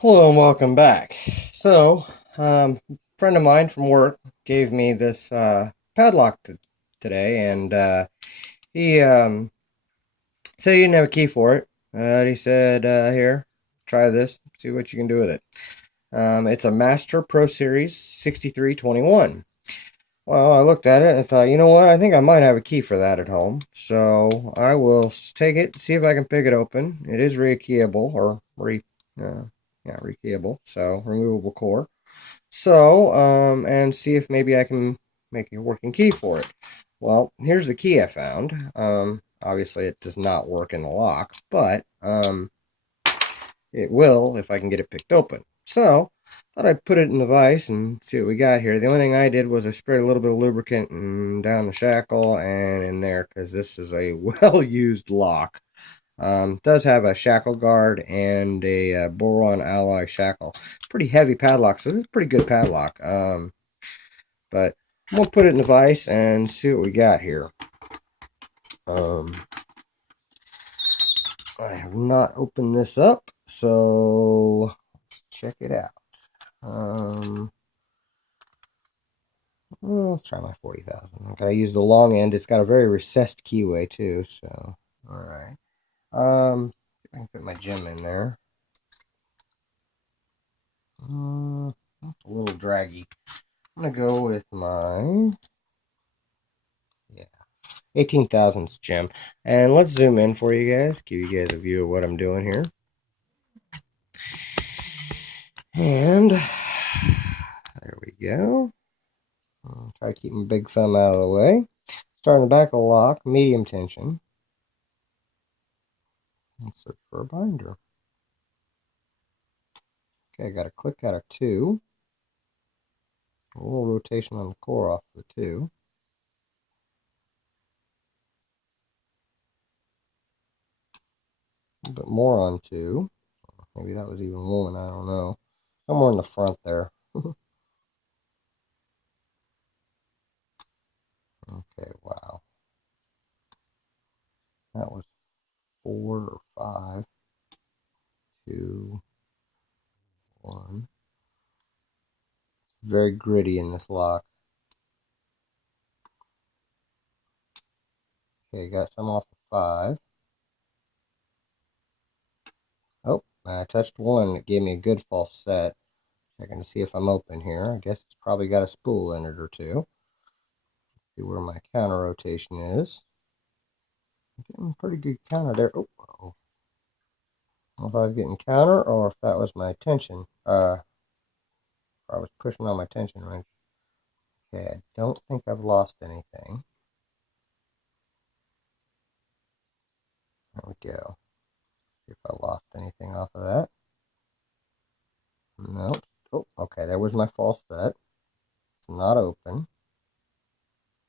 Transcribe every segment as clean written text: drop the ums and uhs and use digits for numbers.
Hello and welcome back. So, a friend of mine from work gave me this padlock today, and he said he didn't have a key for it. He said, "Here, try this, see what you can do with it." It's a Master Pro Series 6321. Well, I looked at it and thought, you know what? I think I might have a key for that at home. So I will take it, see if I can pick it open. It is rekeyable or uh, yeah, rekeyable. So removable core. So, and see if maybe I can make a working key for it. Well, here's the key I found. Obviously it does not work in the lock, but it will if I can get it picked open. So, thought I'd put it in the vise and see what we got here. The only thing I did was I sprayed a little bit of lubricant down the shackle and in there because this is a well-used lock. Does have a shackle guard and a boron alloy shackle. Pretty heavy padlock, so it's a pretty good padlock. But I'm gonna put it in the vise and see what we got here. Um, I have not opened this up, so let's check it out. Well, let's try my 40,000. Okay, I used the long end. It's got a very recessed keyway too, so all right. I can put my gem in there. That's a little draggy. I'm gonna go with my 18,000's gem, and let's zoom in for you guys. Give you guys a view of what I'm doing here, and there we go. I'll try to keep my big thumb out of the way. Start in the back of the lock, medium tension. Let's search for a binder. Okay, I got a click out of 2. A little rotation on the core off of the 2. A bit more on 2. Maybe that was even 1, I don't know. Somewhere in the front there. Okay, wow. That was 4 or 5. 2, 1. Very gritty in this lock. Okay, got some off of 5. Oh, I touched 1. It gave me a good false set. Checking to see if I'm open here. I guess it's probably got a spool in it or two. See where my counter rotation is. I'm getting a pretty good counter there. Oh, I don't know if I was getting counter or if that was my tension. I was pushing on my tension wrench. Okay, I don't think I've lost anything. There we go. See if I lost anything off of that. No. Oh, okay, there was my false set. It's not open.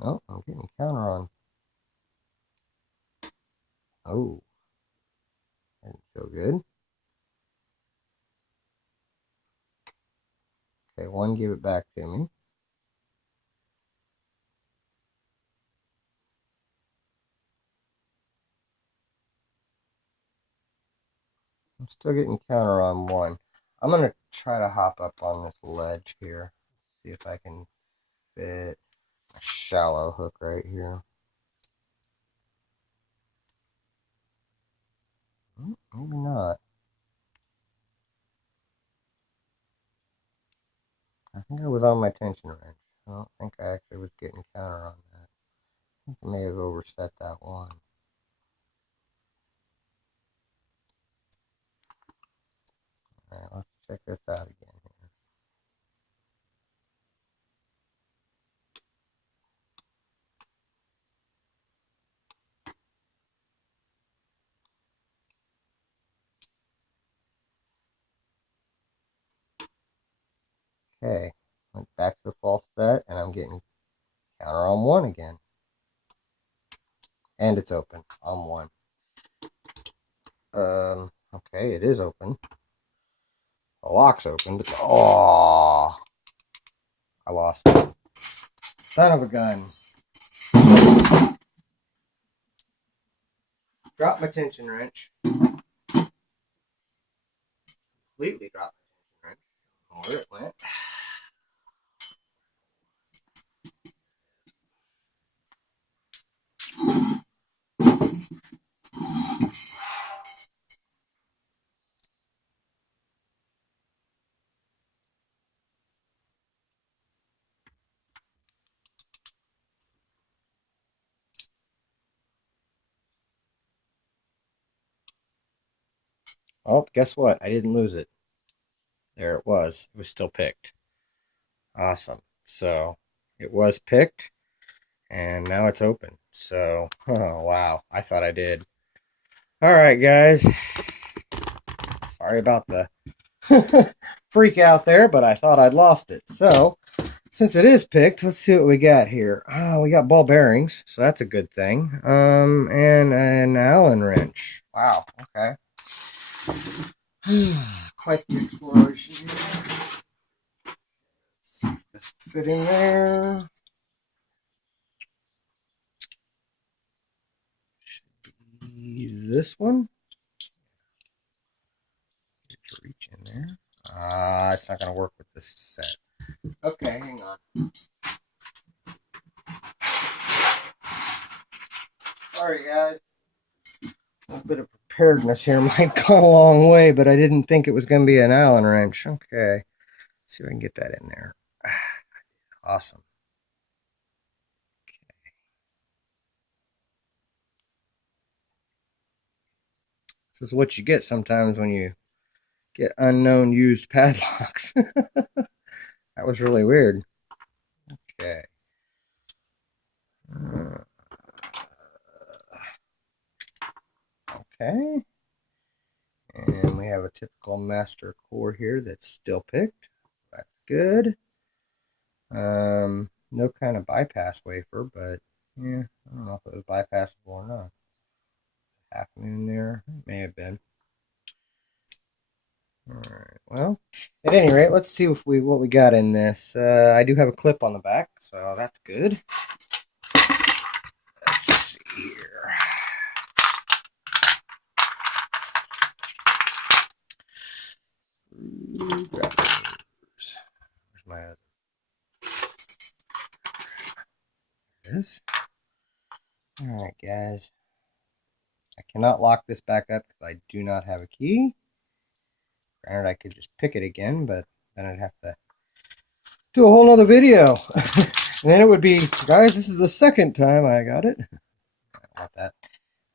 Oh, I'm getting counter on. Oh, that didn't feel good. Okay, 1 gave it back to me. I'm still getting counter on 1. I'm going to try to hop up on this ledge here. See if I can fit a shallow hook right here. Maybe not. I think I was on my tension wrench. I don't think I actually was getting counter on that. I think I may have overset that 1. Alright, let's check this out again here. Okay, went back to the false set, and I'm getting counter on 1 again. And it's open on 1. Okay, it is open. The lock's open, but oh, I lost it. Son of a gun. Dropped my tension wrench. completely dropped my tension wrench. Where it went. Oh, guess what? I didn't lose it. There it was. It was still picked. Awesome. So it was picked, and now it's open. So, oh, wow. I thought I did. All right, guys. Sorry about the freak out there, but I thought I'd lost it. So, since it is picked, let's see what we got here. Oh, we got ball bearings, so that's a good thing. And an Allen wrench. Wow. Okay. Quite the exploration here. See if this will fit in there. Should be this one. Reach in there. It's not going to work with this set. Okay, hang on. Sorry, guys. A little bit of preparedness here might go a long way, but I didn't think it was going to be an Allen wrench. Okay. Let's see if I can get that in there. Awesome. Okay. This is what you get sometimes when you get unknown used padlocks. That was really weird. Okay. Okay. And we have a typical master core here that's still picked. That's good. No kind of bypass wafer, but yeah, I don't know if it was bypassable or not. Half moon there, it may have been. All right. Well, at any rate, let's see if what we got in this. I do have a clip on the back, so that's good. Let's see here. Where's my other? This. All right, guys. I cannot lock this back up because I do not have a key. Granted, I could just pick it again, but then I'd have to do a whole nother video. And then it would be, guys, this is the second time I got it. I don't want that.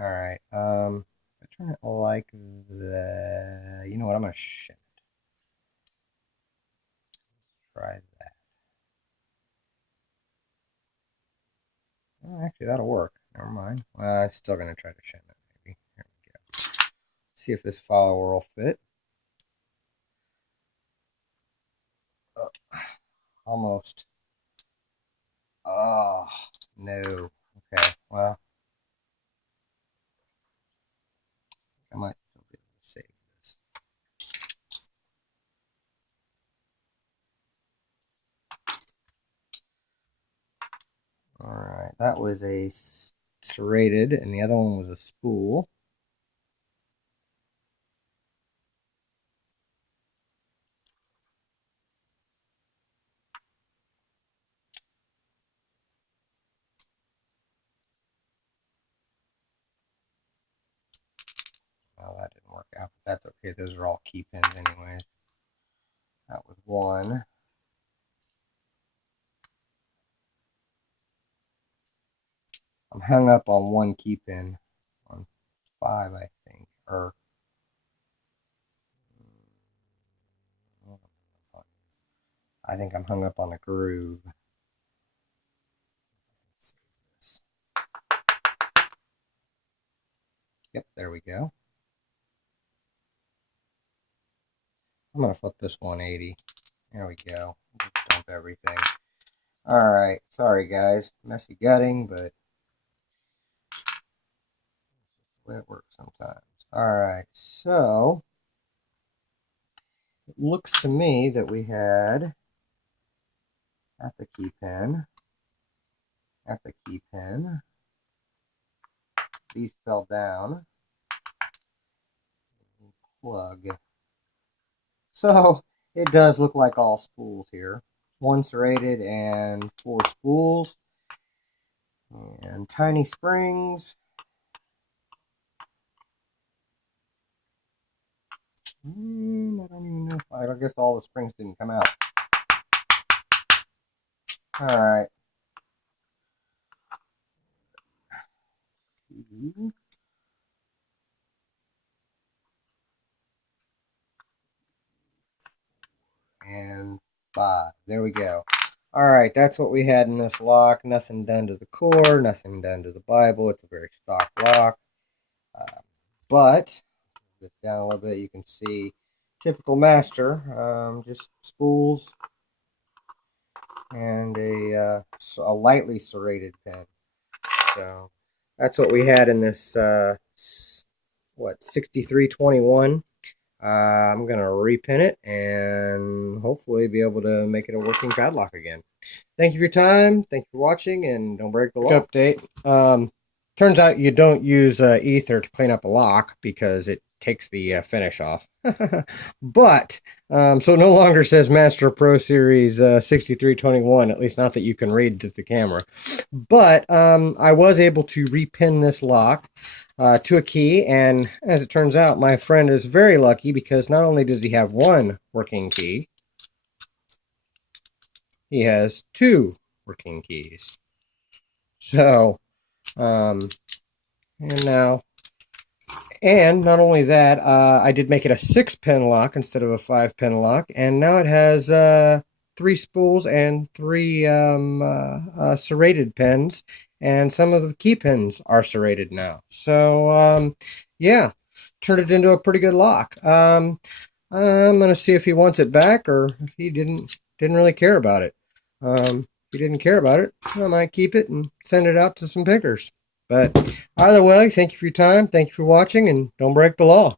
All right. I turn it like the. You know what? I'm gonna shim it. Try that. Oh, actually, that'll work. Never mind. I'm still gonna try to shim it. Maybe. Here we go. See if this follower will fit. Oh, almost. Oh no. Okay. Well, I might still be able to save this. All right, that was a serrated, and the other one was a spool. Well, that didn't work out, but that's okay. Those are all key pins anyways. That was one. I'm hung up on one key pin, on 5, I think, or I think I'm hung up on a groove. Let's see this. Yep, there we go. I'm gonna flip this 180. There we go. Just dump everything. All right, sorry guys, messy gutting, but the way it works sometimes. All right, so it looks to me that we had, that's a key pin, that's a key pin. These fell down. Plug. So it does look like all spools here. 1 serrated and 4 spools. And tiny springs. I don't even know if I guess all the springs didn't come out. Alright. And 5. There we go. Alright, that's what we had in this lock. Nothing done to the core, nothing done to the Bible. It's a very stock lock. But, just down a little bit, you can see typical master, just spools and a lightly serrated pen. So, that's what we had in this, 6321. I'm going to repin it and hopefully be able to make it a working padlock again. Thank you for your time. Thank you for watching, and don't break the law. Update. Turns out you don't use ether to clean up a lock because it takes the finish off. But, so it no longer says Master Pro Series 6321, at least not that you can read to the camera. But I was able to repin this lock to a key, and as it turns out, my friend is very lucky because not only does he have 1 working key, he has 2 working keys. So, and not only that, I did make it a 6-pin lock instead of a 5-pin lock, and now it has 3 spools and 3 serrated pins, and some of the key pins are serrated now. So, yeah, turned it into a pretty good lock. I'm gonna see if he wants it back or if he didn't really care about it. If he didn't care about it, I might keep it and send it out to some pickers. But either way, thank you for your time, thank you for watching, and don't break the law.